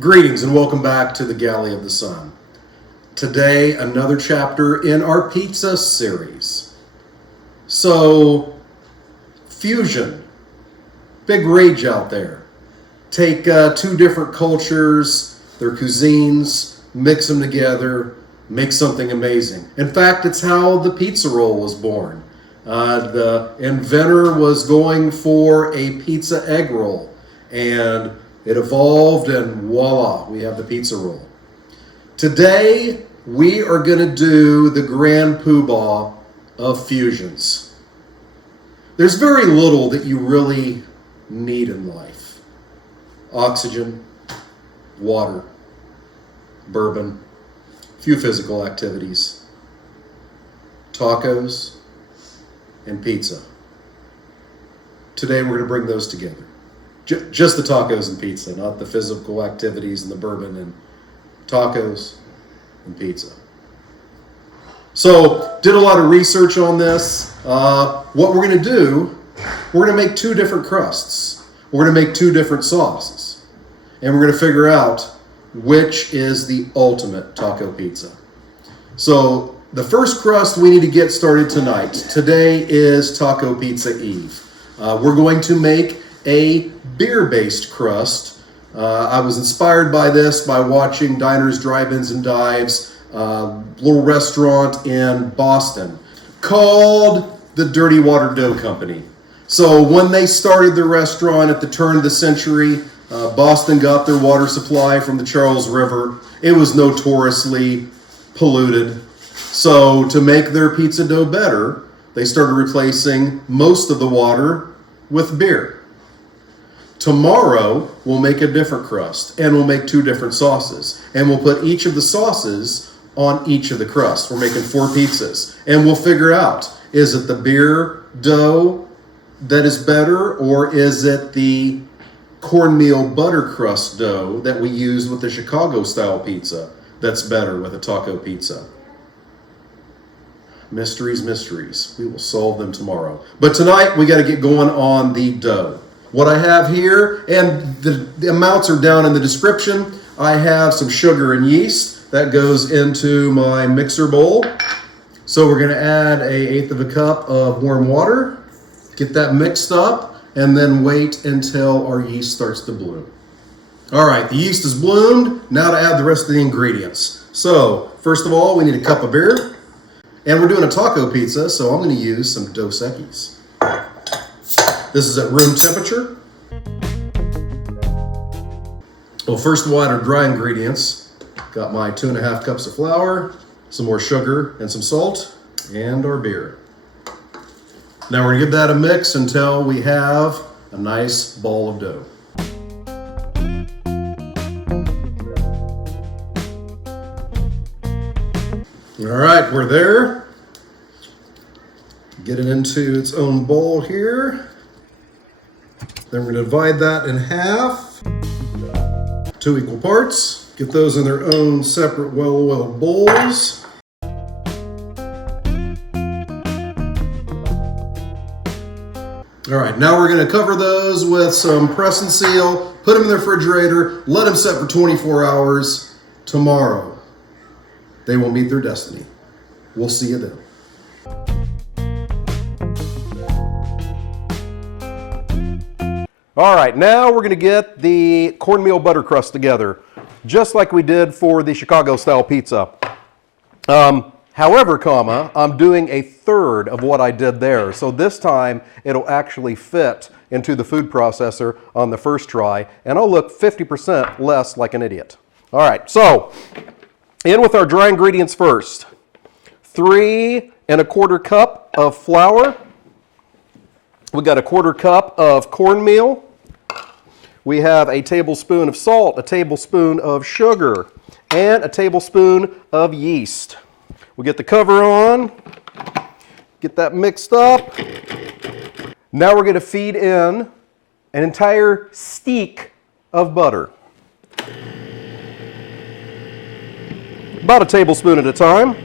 Greetings and welcome back to the Galley of the Sun. Today, another chapter in our pizza series. So, fusion, big rage out there. Take two different cultures, their cuisines, mix them together, make something amazing. In fact, it's how the pizza roll was born. The inventor was going for a pizza egg roll, and it evolved, and voila, we have the pizza roll. Today, we are going to do the grand poobah of fusions. There's very little that you really need in life. Oxygen, water, bourbon, a few physical activities, tacos, and pizza. Today, we're going to bring those together. Just the tacos and pizza, not the physical activities and the bourbon, and tacos and pizza. So, did a lot of research on this. What we're going to do, we're going to make two different crusts. We're going to make two different sauces. And we're going to figure out which is the ultimate taco pizza. So, the first crust we need to get started tonight. Today is Taco Pizza Eve. We're going to make a beer-based crust. I was inspired by this by watching Diners, Drive-Ins, and Dives, little restaurant in Boston called the Dirty Water Dough Company. So when they started the restaurant at the turn of the century, Boston got their water supply from the Charles River. It was notoriously polluted. So to make their pizza dough better, they started replacing most of the water with beer. Tomorrow, we'll make a different crust, and we'll make two different sauces. And we'll put each of the sauces on each of the crusts. We're making 4 pizzas. And we'll figure out, is it the beer dough that is better, or is it the cornmeal butter crust dough that we use with the Chicago-style pizza that's better with a taco pizza? Mysteries, mysteries. We will solve them tomorrow. But tonight, we got to get going on the dough. What I have here, and the amounts are down in the description, I have some sugar and yeast. That goes into my mixer bowl. So we're going to add 1/8 of a cup of warm water, get that mixed up, and then wait until our yeast starts to bloom. All right, the yeast is bloomed. Now to add the rest of the ingredients. So, first of all, we need a cup of beer. And we're doing a taco pizza, so I'm going to use some Dos Equis. This is at room temperature. Well, first we'll add our dry ingredients. Got my 2.5 cups of flour, some more sugar and some salt, and our beer. Now we're gonna give that a mix until we have a nice ball of dough. All right, we're there. Get it into its own bowl here. Then we're going to divide that in half, 2 equal parts. Get those in their own separate well-oiled bowls. All right, now we're going to cover those with some press and seal, put them in the refrigerator, let them set for 24 hours. Tomorrow, they will meet their destiny. We'll see you then. All right, now we're going to get the cornmeal butter crust together, just like we did for the Chicago-style pizza. However, I'm doing 1/3 of what I did there. So this time, it'll actually fit into the food processor on the first try, and I'll look 50% less like an idiot. All right, so in with our dry ingredients first. 3¼ cup of flour. We got 1/4 cup of cornmeal. We have a tablespoon of salt, a tablespoon of sugar, and a tablespoon of yeast. We'll get the cover on, get that mixed up. Now we're going to feed in an entire stick of butter. About a tablespoon at a time.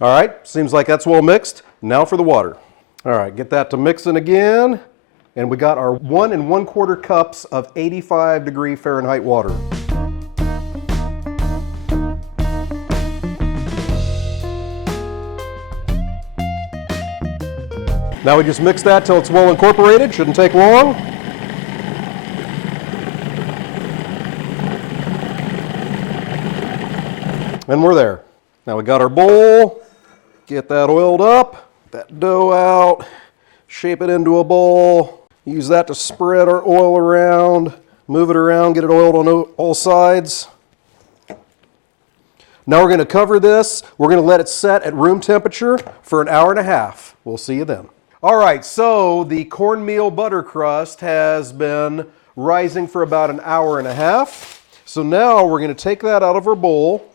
All right, seems like that's well mixed. Now for the water. All right, get that to mixing again. And we got our 1 1/4 cups of 85-degree Fahrenheit water. Now we just mix that till it's well incorporated. Shouldn't take long. And we're there. Now we got our bowl. Get that oiled up, that dough out, shape it into a ball. Use that to spread our oil around, move it around, get it oiled on all sides. Now we're going to cover this. We're going to let it set at room temperature for an hour and a half. We'll see you then. All right, so the cornmeal butter crust has been rising for about an hour and a half. So now we're going to take that out of our bowl.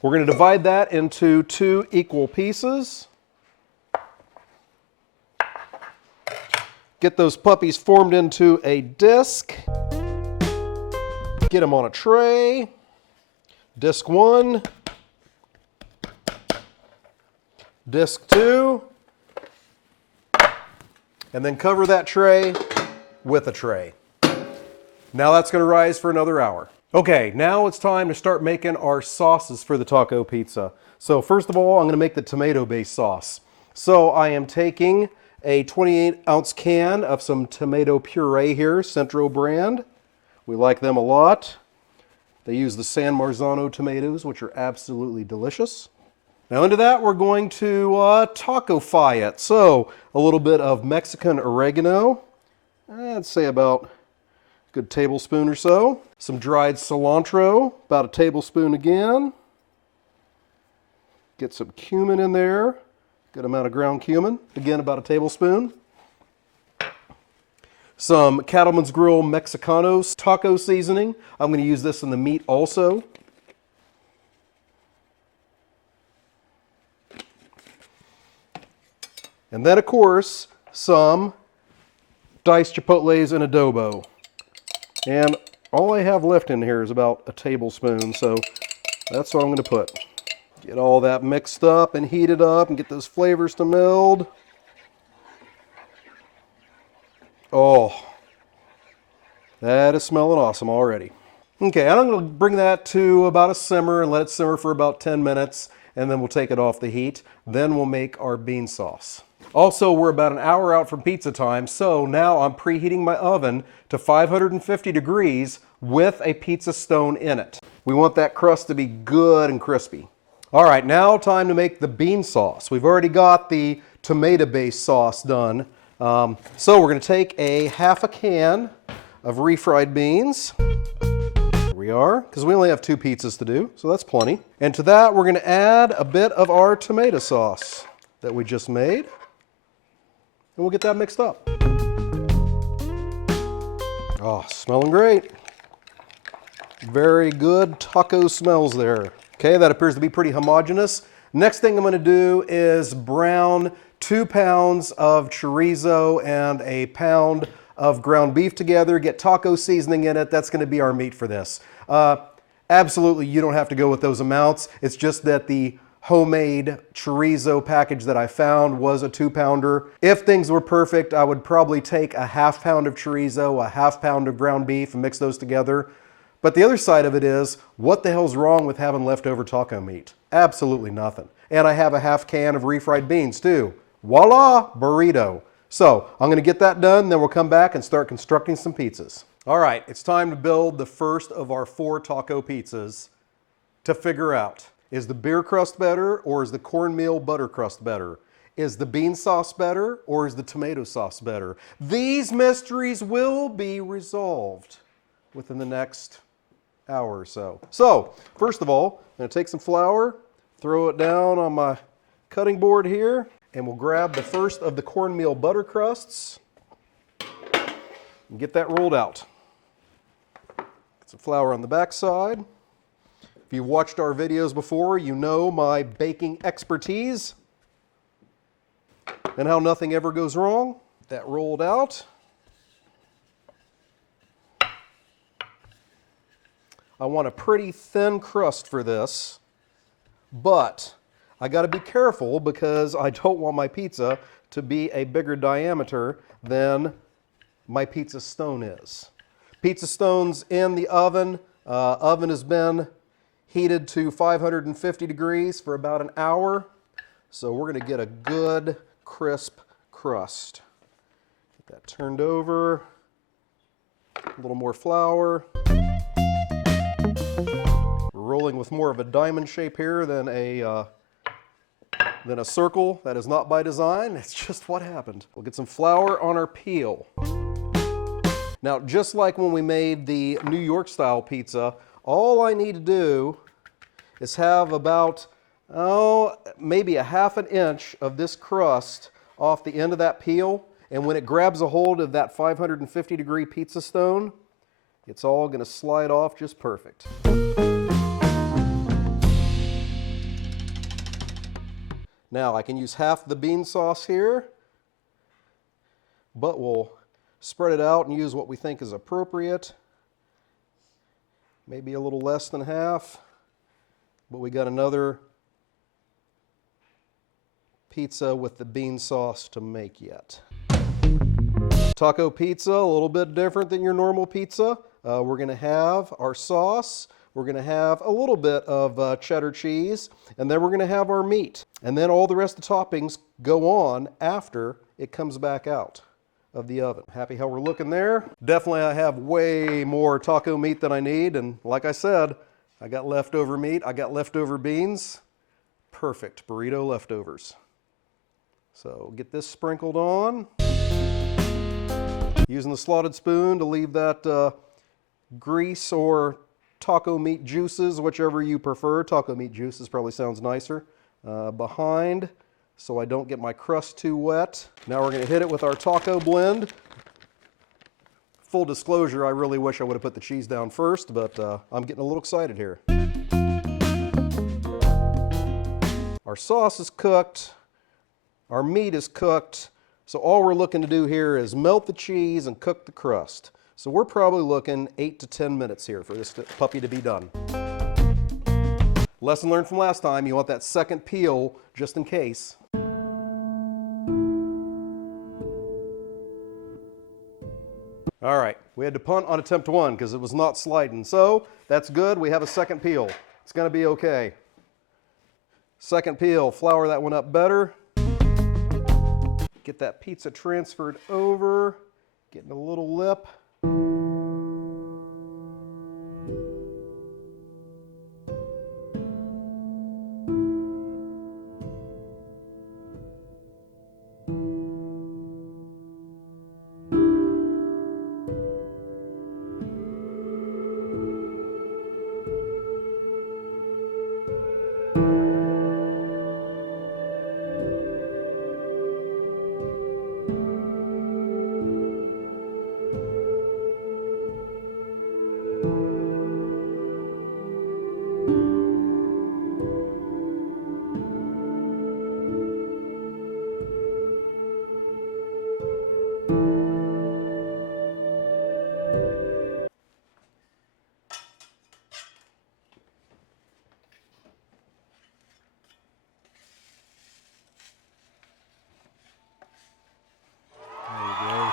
We're going to divide that into 2 equal pieces. Get those puppies formed into a disc. Get them on a tray. Disc 1. Disc 2. And then cover that tray with a tray. Now that's going to rise for another hour. Okay, now it's time to start making our sauces for the taco pizza. So first of all, I'm going to make the tomato-based sauce. So I am taking a 28-ounce can of some tomato puree here, Centro brand. We like them a lot. They use the San Marzano tomatoes, which are absolutely delicious. Now into that, we're going to taco-fy it. So a little bit of Mexican oregano. I'd say about a good tablespoon or so. Some dried cilantro, about a tablespoon again. Get some cumin in there. Good amount of ground cumin, again about a tablespoon. Some Cattleman's Grill Mexicanos taco seasoning. I'm going to use this in the meat also. And then, of course, some diced chipotles and adobo. And all I have left in here is about a tablespoon, so that's what I'm going to put. Get all that mixed up and heated up and get those flavors to meld. Oh, that is smelling awesome already. Okay, I'm going to bring that to about a simmer and let it simmer for about 10 minutes, and then we'll take it off the heat. Then we'll make our bean sauce. Also, we're about an hour out from pizza time, so now I'm preheating my oven to 550 degrees with a pizza stone in it. We want that crust to be good and crispy. All right, now time to make the bean sauce. We've already got the tomato-based sauce done. So we're going to take a half a can of refried beans. Here we are, because we only have 2 pizzas to do, so that's plenty. And to that, we're going to add a bit of our tomato sauce that we just made. And we'll get that mixed up. Oh, smelling great. Very good taco smells there. Okay, that appears to be pretty homogeneous. Next thing I'm going to do is brown 2 pounds of chorizo and a pound of ground beef together. Get taco seasoning in it. That's going to be our meat for this. Absolutely, you don't have to go with those amounts. It's just that the homemade chorizo package that I found was a 2-pounder. If things were perfect, I would probably take a ½ pound of chorizo, a ½ pound of ground beef, and mix those together. But the other side of it is, what the hell's wrong with having leftover taco meat? Absolutely nothing. And I have a ½ can of refried beans too. Voila, burrito. So I'm going to get that done, then we'll come back and start constructing some pizzas. All right, it's time to build the first of our 4 taco pizzas to figure out, is the beer crust better or is the cornmeal butter crust better? Is the bean sauce better or is the tomato sauce better? These mysteries will be resolved within the next hour or so. So, first of all, I'm going to take some flour, throw it down on my cutting board here, and we'll grab the first of the cornmeal butter crusts and get that rolled out. Get some flour on the back side. If you've watched our videos before, you know my baking expertise and how nothing ever goes wrong. That rolled out. I want a pretty thin crust for this, but I got to be careful because I don't want my pizza to be a bigger diameter than my pizza stone is. Pizza stone's in the oven. Oven has been heated to 550 degrees for about an hour. So we're going to get a good crisp crust. Get that turned over. A little more flour. We're rolling with more of a diamond shape here than a circle. That is not by design. It's just what happened. We'll get some flour on our peel. Now, just like when we made the New York style pizza, all I need to do is have about, maybe a ½ an inch of this crust off the end of that peel. And when it grabs a hold of that 550 degree pizza stone, it's all going to slide off just perfect. Now, I can use half the bean sauce here, but we'll spread it out and use what we think is appropriate. Maybe a little less than half, but we got another pizza with the bean sauce to make yet. Taco pizza, a little bit different than your normal pizza. We're going to have our sauce. We're going to have a little bit of cheddar cheese, and then we're going to have our meat. And then all the rest of the toppings go on after it comes back out of the oven. Happy how we're looking there. Definitely I have way more taco meat than I need, and like I said, I got leftover meat, I got leftover beans. Perfect burrito leftovers. So get this sprinkled on. Using the slotted spoon to leave that grease or taco meat juices, whichever you prefer. Taco meat juices probably sounds nicer. Behind, so I don't get my crust too wet. Now we're going to hit it with our taco blend. Full disclosure, I really wish I would have put the cheese down first, but I'm getting a little excited here. Our sauce is cooked. Our meat is cooked. So all we're looking to do here is melt the cheese and cook the crust. So we're probably looking 8 to 10 minutes here for this puppy to be done. Lesson learned from last time, you want that second peel just in case. All right, we had to punt on attempt 1 because it was not sliding. So that's good, we have a second peel. It's gonna be okay. Second peel, flour that one up better. Get that pizza transferred over, getting a little lip.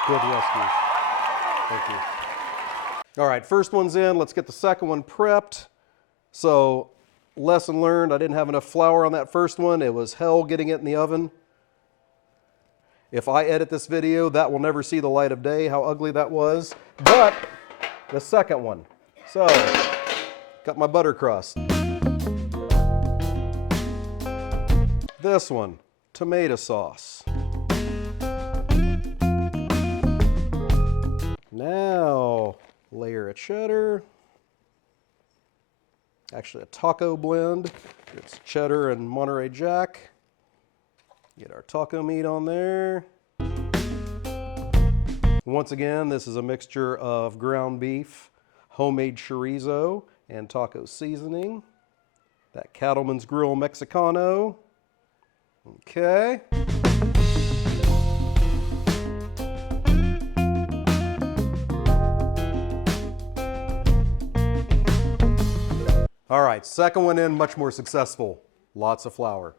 Good rescue. Thank you. All right, first one's in. Let's get the second one prepped. So, lesson learned, I didn't have enough flour on that first one. It was hell getting it in the oven. If I edit this video, that will never see the light of day, how ugly that was. But the second one. So, got my butter crust. This one, tomato sauce. Now, layer of cheddar. Actually, a taco blend. It's cheddar and Monterey Jack. Get our taco meat on there. Once again, this is a mixture of ground beef, homemade chorizo, and taco seasoning. That Cattleman's Grill Mexicano. Okay. All right, second one in, much more successful. Lots of flour.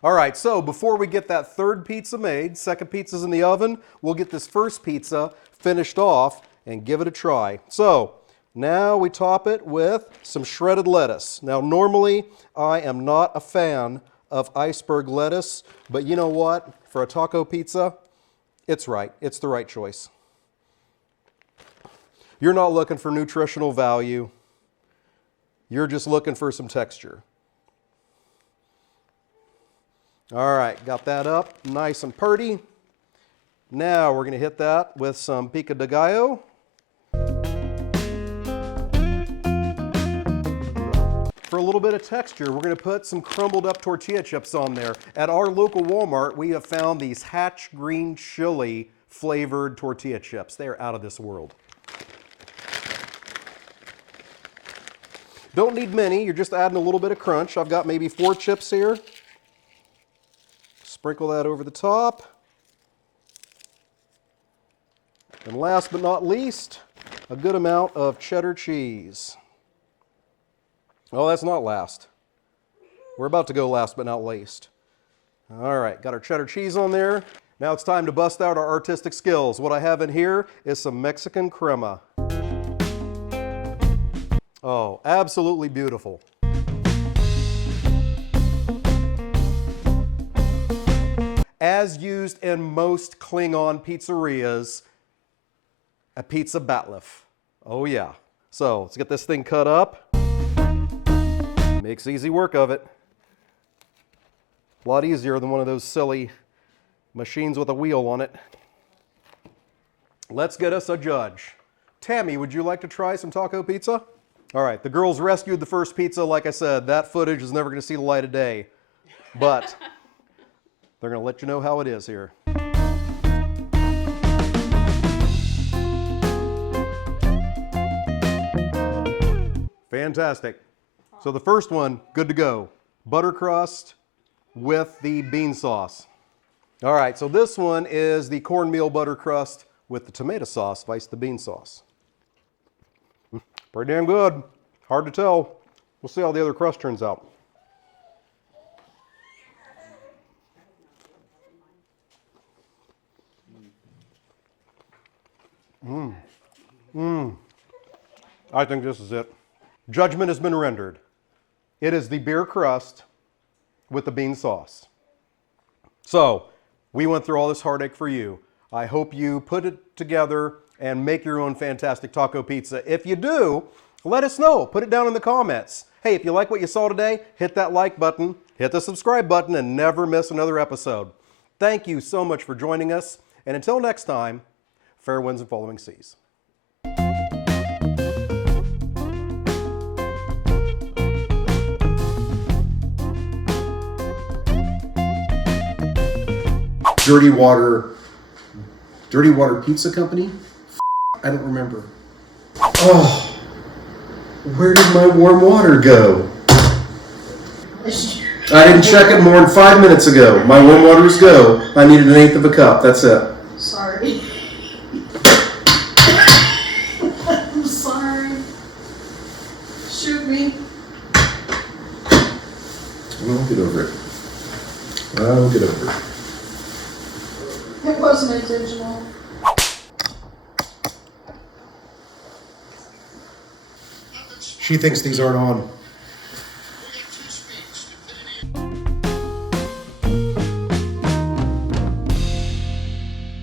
All right, so before we get that third pizza made, second pizza's in the oven, we'll get this first pizza finished off and give it a try. So now we top it with some shredded lettuce. Now normally I am not a fan of iceberg lettuce, but you know what? For a taco pizza, it's right. It's the right choice. You're not looking for nutritional value. You're just looking for some texture. All right, got that up nice and purty. Now we're going to hit that with some pico de gallo. For a little bit of texture, we're going to put some crumbled up tortilla chips on there. At our local Walmart, we have found these Hatch green chili flavored tortilla chips. They are out of this world. Don't need many, you're just adding a little bit of crunch. I've got maybe 4 chips here. Sprinkle that over the top. And last but not least, a good amount of cheddar cheese. Oh, that's not last. We're about to go last but not least. All right, got our cheddar cheese on there. Now it's time to bust out our artistic skills. What I have in here is some Mexican crema. Oh, absolutely beautiful. As used in most Klingon pizzerias, a pizza batlef. Oh yeah. So let's get this thing cut up. Makes easy work of it. A lot easier than one of those silly machines with a wheel on it. Let's get us a judge. Tammy, would you like to try some taco pizza? All right, the girls rescued the first pizza. Like I said, that footage is never going to see the light of day. But they're going to let you know how it is here. Fantastic. So the first one, good to go. Butter crust with the bean sauce. All right, so this one is the cornmeal butter crust with the tomato sauce, vice the bean sauce. Pretty damn good. Hard to tell. We'll see how the other crust turns out. I think this is it. Judgment has been rendered. It is the beer crust with the bean sauce. So, we went through all this heartache for you. I hope you put it together and make your own fantastic taco pizza. If you do, let us know. Put it down in the comments. Hey, if you like what you saw today, hit that like button, hit the subscribe button, and never miss another episode. Thank you so much for joining us. And until next time, fair winds and following seas. Dirty Water Pizza Company? I don't remember. Oh, where did my warm water go? I didn't check it more than 5 minutes ago. My warm water's go. I needed 1/8 of a cup. That's it. Sorry. I'm sorry. Shoot me. We'll get over it. I'll get over it. It wasn't intentional. She thinks these aren't on.